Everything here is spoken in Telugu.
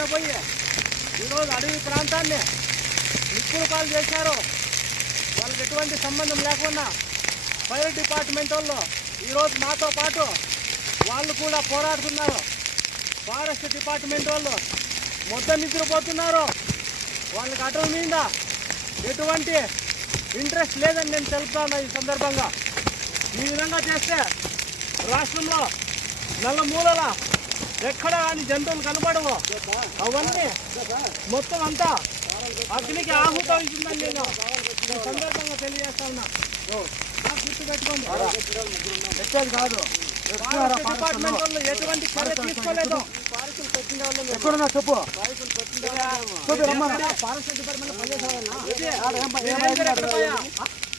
అక్కడ పోయి ఈరోజు అడవి ప్రాంతాన్ని నిప్పులు పాలు చేశారు. వాళ్ళకి ఎటువంటి సంబంధం లేకుండా ఫైర్ డిపార్ట్మెంట్ వాళ్ళు ఈరోజు మాతో పాటు వాళ్ళు కూడా పోరాడుతున్నారు. ఫారెస్ట్ డిపార్ట్మెంట్ వాళ్ళు మొత్తం నిద్రపోతున్నారు. వాళ్ళకి అటవీ మీద ఎటువంటి ఇంట్రెస్ట్ లేదని నేను తెలుపుతాను. ఈ సందర్భంగా ఈ విధంగా చేస్తే రాష్ట్రంలో నల్లమూలల ఎక్కడ కానీ జంతువులు కనబడవు. అవన్నీ మొత్తం అంతా అగ్నికి ఆహుతవుతుందని నేను ఈ సందర్భంగా తెలియజేస్తా ఉన్నా. గుర్తు పెట్టుకోండి, కాదు డిపార్ట్మెంట్ వాళ్ళు ఎటువంటి చర్య తీసుకోలేదు. ఎక్కడున్నా చెప్పు. Forest department పనిచేసేవాళ్ళ